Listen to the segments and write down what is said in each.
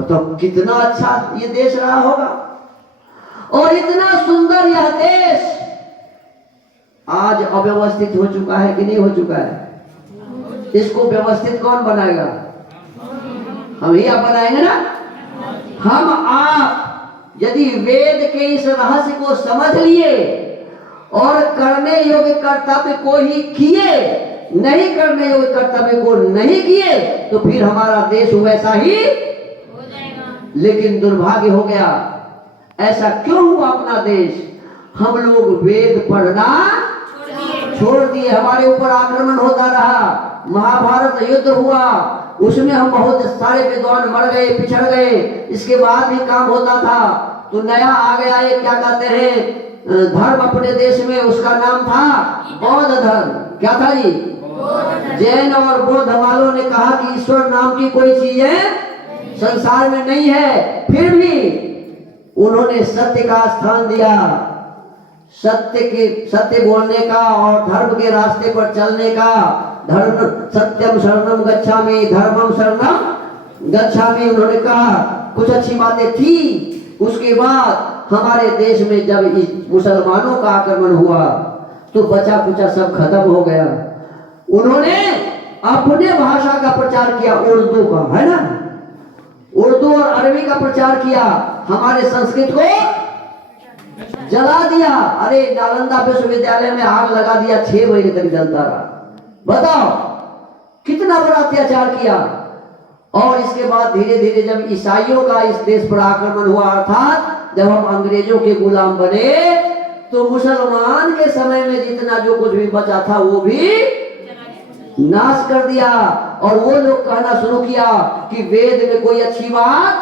बताओ कितना अच्छा ये देश रहा होगा, और इतना सुंदर यह देश आज अव्यवस्थित हो चुका है कि नहीं हो चुका है? इसको व्यवस्थित कौन बनाएगा? हम ही आप बनाएंगे ना। हम आप यदि वेद के इस रहस्य को समझ लिए और करने योग्य कर्तव्य को ही किए, नहीं करने योग्य कर्तव्य को नहीं किए, तो फिर हमारा देश वैसा ही हो जाएगा। लेकिन दुर्भाग्य हो गया, ऐसा क्यों हुआ अपना देश? हम लोग वेद पढ़ना छोड़ दिए, हमारे ऊपर आक्रमण होता रहा, महाभारत युद्ध हुआ, उसमें हम बहुत सारे विद्वान मर गए, पिछड़ गए, इसके बाद भी काम होता था। तो नया आ गया ये क्या कहते हैं धर्म अपने देश में, उसका नाम था बौद्ध धर्म। क्या था जी? जैन और बौद्ध वालों ने कहा कि ईश्वर नाम की कोई चीज है संसार में नहीं है, फिर भी उन्होंने सत्य का स्थान दिया, सत्य बोलने का और धर्म के रास्ते पर चलने का। धर्म सत्यम शरणम गच्छामि, धर्मम शरणम गच्छामि, उन्होंने कहा। कुछ अच्छी बातें थी। उसके बाद हमारे देश में जब मुसलमानों का आक्रमण हुआ तो बचा कुचा सब खत्म हो गया। उन्होंने अपने भाषा का प्रचार किया, उर्दू का, है ना, उर्दू और अरबी का प्रचार किया, हमारे संस्कृत को जला दिया। अरे नालंदा विश्वविद्यालय में आग लगा दिया, 6 महीने तक जलता रहा। बताओ कितना बड़ा अत्याचार किया। और इसके बाद धीरे धीरे जब ईसाइयों का इस देश पर आक्रमण हुआ, अर्थात जब हम अंग्रेजों के गुलाम बने, तो मुसलमान के समय में जितना जो कुछ भी बचा था वो भी नाश कर दिया। और वो लोग कहना शुरू किया कि वेद में कोई अच्छी बात।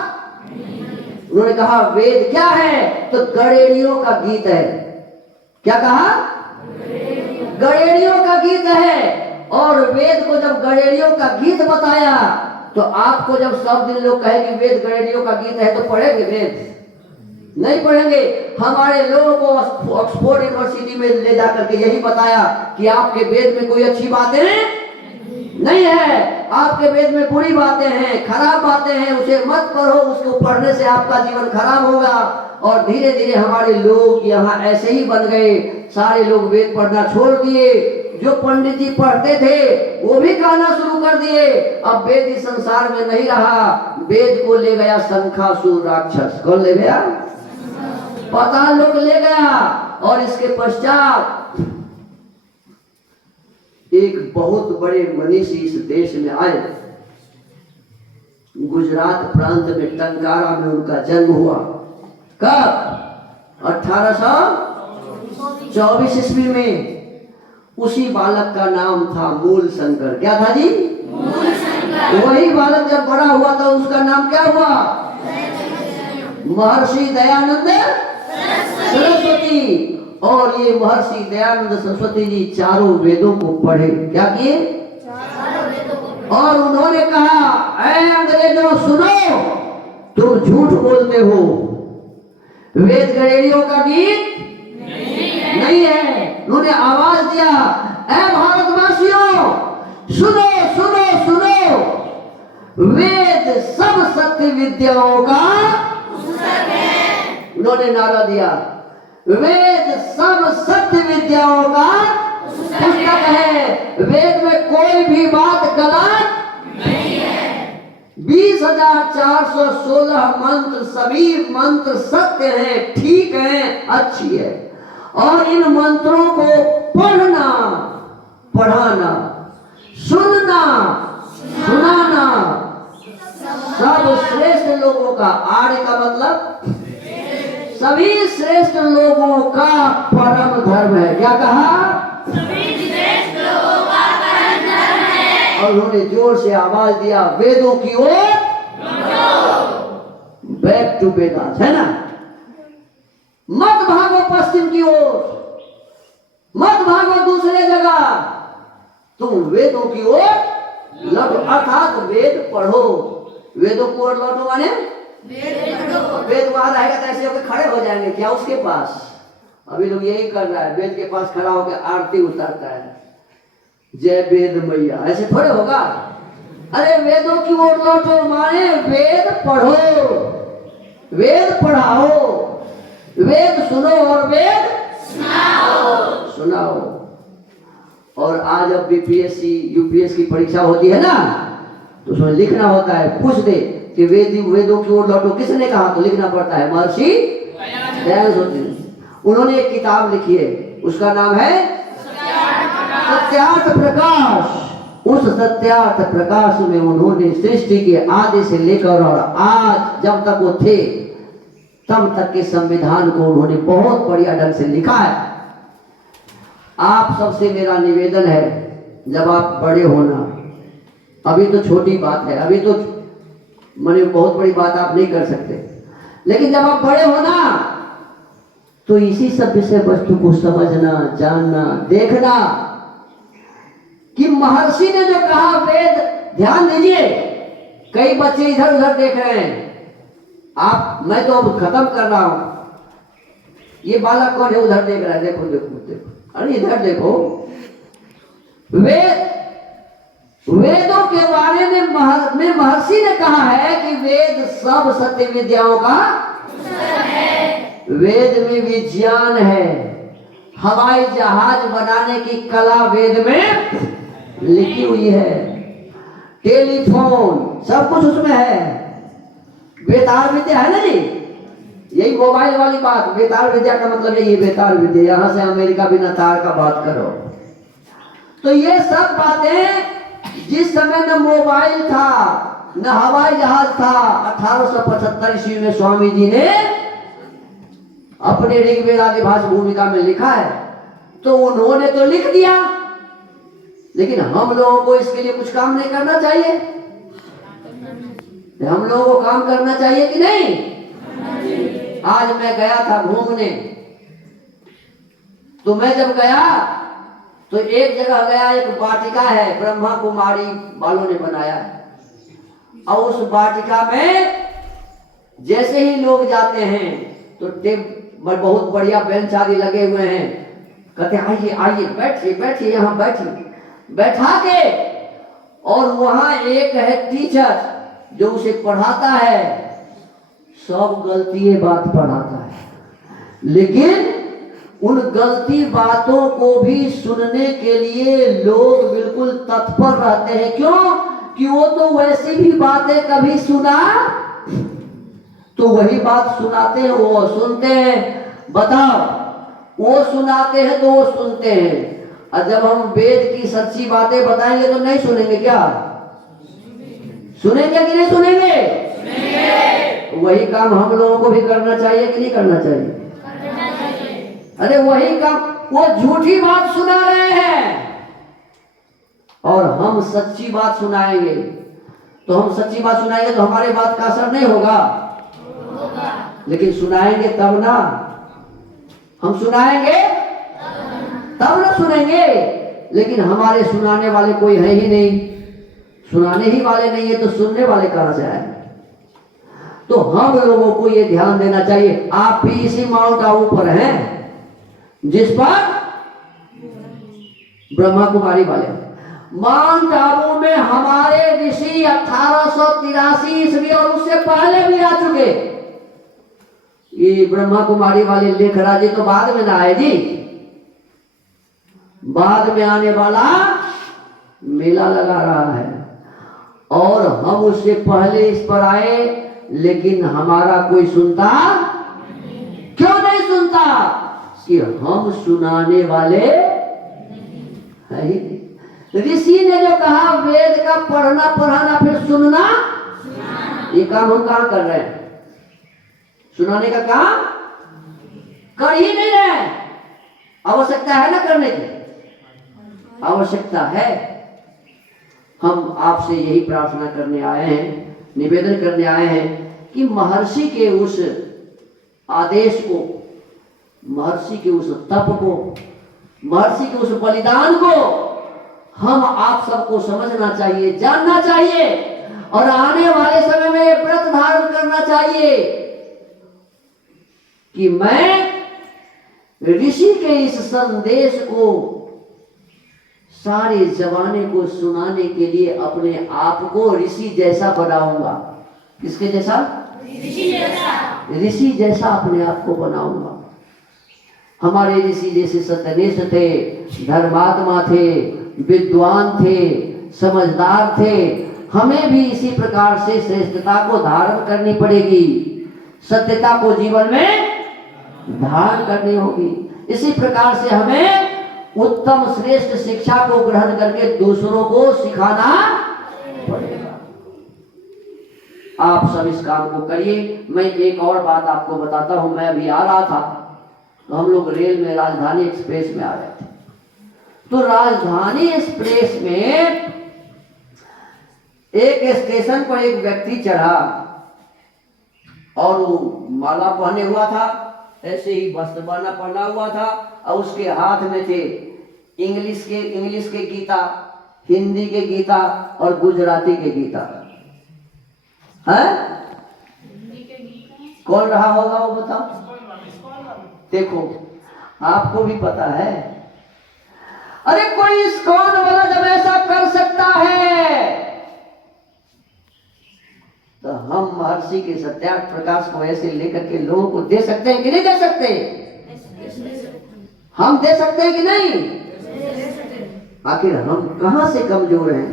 उन्होंने कहा वेद क्या है? तो गड़ेड़ियों का गीत है। क्या कहा? गड़ेड़ियों का गीत है। और वेद को जब गड़ेड़ियों का गीत बताया, तो आपको जब सब दिन लोग कहे कि वेद गड़ेड़ियों का गीत है, तो पढ़ेंगे वेद? नहीं पढ़ेंगे। हमारे लोगों को ऑक्सफोर्ड यूनिवर्सिटी में ले जाकर के यही बताया कि आपके वेद में कोई अच्छी बातें नहीं है, आपके वेद में बुरी बातें हैं, खराब बातें हैं, उसे मत पढ़ो, उसको पढ़ने से आपका जीवन खराब होगा। और धीरे धीरे हमारे लोग यहाँ ऐसे ही बन गए, सारे लोग वेद पढ़ना छोड़ दिए। जो पंडित जी पढ़ते थे वो भी कहना शुरू कर दिए, अब वेद इस संसार में नहीं रहा। वेद को ले गया शंखासुर राक्षस। कौन ले गया? पाताल लोक ले गया। और इसके पश्चात एक बहुत बड़े मनीषी इस देश में आए। गुजरात प्रांत में टंकारा में उनका जन्म हुआ। कब? 1824 ईस्वी में। उसी बालक का नाम था मूल शंकर। क्या था जी? मूल शंकर। वही बालक जब बड़ा हुआ था उसका नाम क्या हुआ? महर्षि दयानंद सरस्वती। और ये महर्षि दयानंद सरस्वती जी चारों वेदों को पढ़े। क्या किए? और उन्होंने कहा, ऐ अंग्रेजों सुनो, तुम झूठ बोलते हो, वेद गड़ेड़ियों का गीत नहीं है। उन्होंने आवाज दिया, ऐ भारतवासियों सुनो सुनो सुनो, वेद सब सत्य विद्याओं का पुस्तक है। उन्होंने नारा दिया, वेद सब सत्य विद्याओं का पुस्तक है। वेद में कोई भी बात गलत नहीं है। 20,416 मंत्र, सभी मंत्र सत्य हैं, ठीक हैं, अच्छी है। और इन मंत्रों को पढ़ना, पढ़ाना, सुनना, सुनाना सब श्रेष्ठ लोगों का, आर्य का मतलब सभी श्रेष्ठ लोगों का परम धर्म है। क्या कहा? सभी श्रेष्ठ लोगों का परम धर्म है। और उन्होंने जोर से आवाज दिया, वेदों की ओर बैक टू वेदास, है ना, मत भागो पश्चिम की ओर, मत भागो दूसरे जगह, तुम वेदों की ओर लौटो। अर्थात वेद पढ़ो। वेदों की ओर लौटो माने वेद वहां रहेगा तो ऐसे होकर खड़े हो जाएंगे क्या उसके पास? अभी लोग यही कर रहा है, वेद के पास खड़ा होकर आरती उतारता है, जय वेद मैया, ऐसे थोड़े होगा। अरे वेदों की ओर लौटो माने वेद पढ़ो, वेद पढ़ाओ, वेद सुनो और वेद सुनाओ। और आज अब बीपीएससी यूपीएससी की परीक्षा होती है ना, तो उसमें लिखना होता है, पूछ दे कि वेदों की ओर लौटो किसने कहा, तो लिखना पड़ता है महर्षि दयानंद। उन्होंने एक किताब लिखी है, उसका नाम है सत्यार्थ प्रकाश। उस सत्यार्थ प्रकाश में उन्होंने सृष्टि के आदि से लेकर और आज जब तक वो थे तब तक के संविधान को उन्होंने बहुत बढ़िया ढंग से लिखा है। आप सबसे मेरा निवेदन है, जब आप बड़े होना, अभी तो छोटी बात है, अभी तो माने बहुत बड़ी बात आप नहीं कर सकते, लेकिन जब आप बड़े होना तो इसी सब विषय वस्तु को समझना, जानना, देखना कि महर्षि ने जो कहा वेद, ध्यान दीजिए। कई बच्चे इधर उधर देख रहे हैं, आप, मैं तो अब खत्म कर रहा हूं। ये बालक कौन है, उधर देख रहा है, देखो देखो देखो, अरे इधर देखो। वेदों के बारे में महर्षि ने कहा है कि वेद सब सत्य विद्याओं का वेद में विज्ञान है। हवाई जहाज बनाने की कला वेद में लिखी हुई है, टेलीफोन सब कुछ उसमें है। बेतार विद्या है ना जी, यही मोबाइल वाली बात, बेतार विद्या का मतलब है ये बेतार विद्या, यहां से अमेरिका बिना तार का बात करो। तो ये सब बातें जिस समय न मोबाइल था न हवाई जहाज था, 1875 ईस्वी में स्वामी जी ने अपने ऋग्वेद आदि भाषा भूमिका में लिखा है। तो उन्होंने तो लिख दिया, लेकिन हम लोगों को इसके लिए कुछ काम नहीं करना चाहिए? हम लोगों को काम करना चाहिए कि नहीं? आज मैं गया था घूमने, तो मैं जब गया तो एक जगह गया, एक वाटिका है, ब्रह्मा कुमारी वालों ने बनाया है, और उस वाटिका में जैसे ही लोग जाते हैं तो बहुत बढ़िया बेंच आदि लगे हुए हैं, कहते आइए आइए बैठिए बैठिए, यहाँ बैठिए, बैठा के, और वहां एक है टीचर जो उसे पढ़ाता है, सब गलती बात पढ़ाता है, लेकिन उन गलती बातों को भी सुनने के लिए लोग बिल्कुल तत्पर रहते हैं। क्यों? कि वो तो वैसी भी बातें कभी सुना, तो वही बात सुनाते हैं, वो सुनते हैं। बताओ, वो सुनाते हैं तो वो सुनते हैं, और जब हम वेद की सच्ची बातें बताएंगे तो नहीं सुनेंगे क्या? सुनेंगे कि नहीं सुनेंगे? वही काम हम लोगों को भी करना चाहिए कि नहीं करना चाहिए? अरे वही काम, वो झूठी बात सुना रहे हैं और हम सच्ची बात सुनाएंगे, तो हम सच्ची बात सुनाएंगे तो हमारी बात का असर नहीं होगा? लेकिन सुनाएंगे तब ना, हम सुनाएंगे तब ना सुनेंगे, लेकिन हमारे सुनाने वाले कोई है ही नहीं, सुनाने ही वाले नहीं है तो सुनने वाले कहां से आए? तो हम लोगों को ये ध्यान देना चाहिए। आप भी इसी माउंट आबू पर हैं जिस पर ब्रह्मा कुमारी वाले, माउंट आबू में हमारे ऋषि 1883 ईस्वी और उससे पहले भी आ चुके। ये ब्रह्मा कुमारी वाले लेखराज जी तो बाद में ना आए जी, बाद में आने वाला मेला लगा रहा है, और हम उससे पहले इस पर आए, लेकिन हमारा कोई सुनता क्यों नहीं सुनता? कि हम सुनाने वाले है ही नहीं। ऋषि ने जो कहा वेद का पढ़ना पढ़ाना फिर सुनना, ये काम हम कहां कर रहे हैं? सुनाने का काम कर ही नहीं रहे। आवश्यकता है ना करने की? आवश्यकता है। हम आपसे यही प्रार्थना करने आए हैं, निवेदन करने आए हैं कि महर्षि के उस आदेश को, महर्षि के उस तप को, महर्षि के उस बलिदान को हम आप सबको समझना चाहिए, जानना चाहिए, और आने वाले समय में व्रत धारण करना चाहिए कि मैं ऋषि के इस संदेश को सारे जमाने को सुनाने के लिए अपने आप को ऋषि जैसा बनाऊंगा। किसके जैसा? ऋषि जैसा अपने आप को बनाऊंगा। हमारे ऋषि जैसे सत्यनिष्ठ थे, धर्मात्मा थे, विद्वान थे, समझदार थे। हमें भी इसी प्रकार से श्रेष्ठता को धारण करनी पड़ेगी, सत्यता को जीवन में धारण करनी होगी। इसी प्रकार से हमें उत्तम श्रेष्ठ शिक्षा को ग्रहण करके दूसरों को सिखाना पड़ेगा। आप सब इस काम को करिए। मैं एक और बात आपको बताता हूं। मैं अभी आ रहा था तो हम लोग रेल में राजधानी एक्सप्रेस में आ रहे थे। तो राजधानी एक्सप्रेस में एक स्टेशन पर एक व्यक्ति चढ़ा और वो माला पहने हुआ था, ऐसे ही वस्त्र पहना हुआ था और उसके हाथ में थे इंग्लिश के गीता, हिंदी के गीता और गुजराती के गीता। है कौन रहा होगा वो बताओ? देखो आपको भी पता है। अरे कोई इस्कॉन वाला जब ऐसा कर सकता है तो हम महर्षि के सत्यार्थ प्रकाश को ऐसे लेकर के लोगों को दे सकते हैं कि नहीं दे सकते? हम दे सकते हैं कि नहीं? आखिर हम कहां से कमजोर हैं?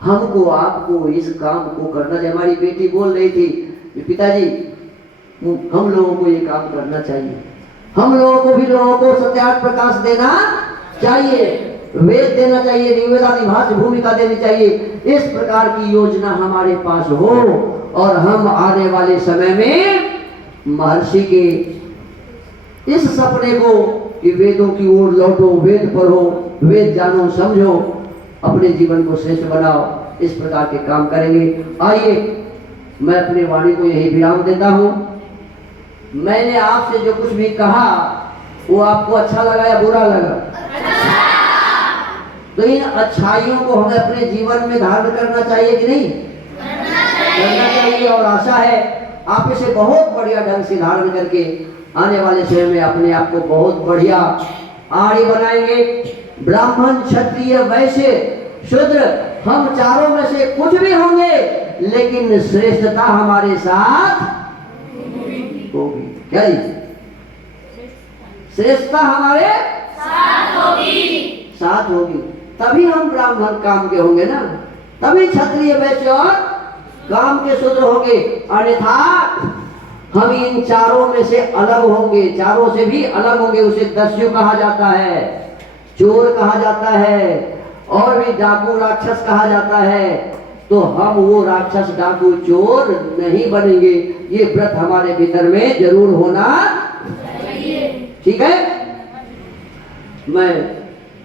हमको आपको इस काम को करना चाहिए। हमारी बेटी बोल रही थी पिताजी हम लोगों को ये काम करना चाहिए, हम लोगों को भी लोगों को सत्यार्थ प्रकाश देना चाहिए, वेद देना चाहिए, ऋग्वेदादि भाष्य भूमिका देनी चाहिए। इस प्रकार की योजना हमारे पास हो और हम आने वाले समय में महर्षि के इस सपने को कि वेदों की ओर लौटो, वेद पढ़ो, वेद जानो, समझो, अपने जीवन को श्रेष्ठ बनाओ, इस प्रकार के काम करेंगे। आइए मैं अपने वाणी को यही विराम देता हूं। मैंने आपसे जो कुछ भी कहा वो आपको अच्छा लगा या बुरा लगा? तो इन अच्छाइयों को हमें अपने जीवन में धारण करना चाहिए कि नहीं? करना चाहिए। और आशा है आप इसे बहुत बढ़िया ढंग से धारण करके आने वाले समय में अपने आप को बहुत बढ़िया आर्य बनाएंगे। ब्राह्मण, क्षत्रिय, वैश्य, शूद्र, हम चारों में से कुछ भी होंगे लेकिन श्रेष्ठता हमारे साथ होगी। क्या जी? श्रेष्ठता हमारे साथ होगी तभी हम ब्राह्मण काम के होंगे ना, तभी क्षत्रिय, वैश्य और काम के शूद्र होंगे। अन्यथा हम इन चारों में से अलग होंगे, चारों से भी अलग होंगे। उसे दस्यु कहा जाता है, चोर कहा जाता है और भी डाकू राक्षस कहा जाता है। तो हम वो राक्षस, डाकू, चोर नहीं बनेंगे। ये व्रत हमारे भीतर में जरूर होना चाहिए। ठीक है। मैं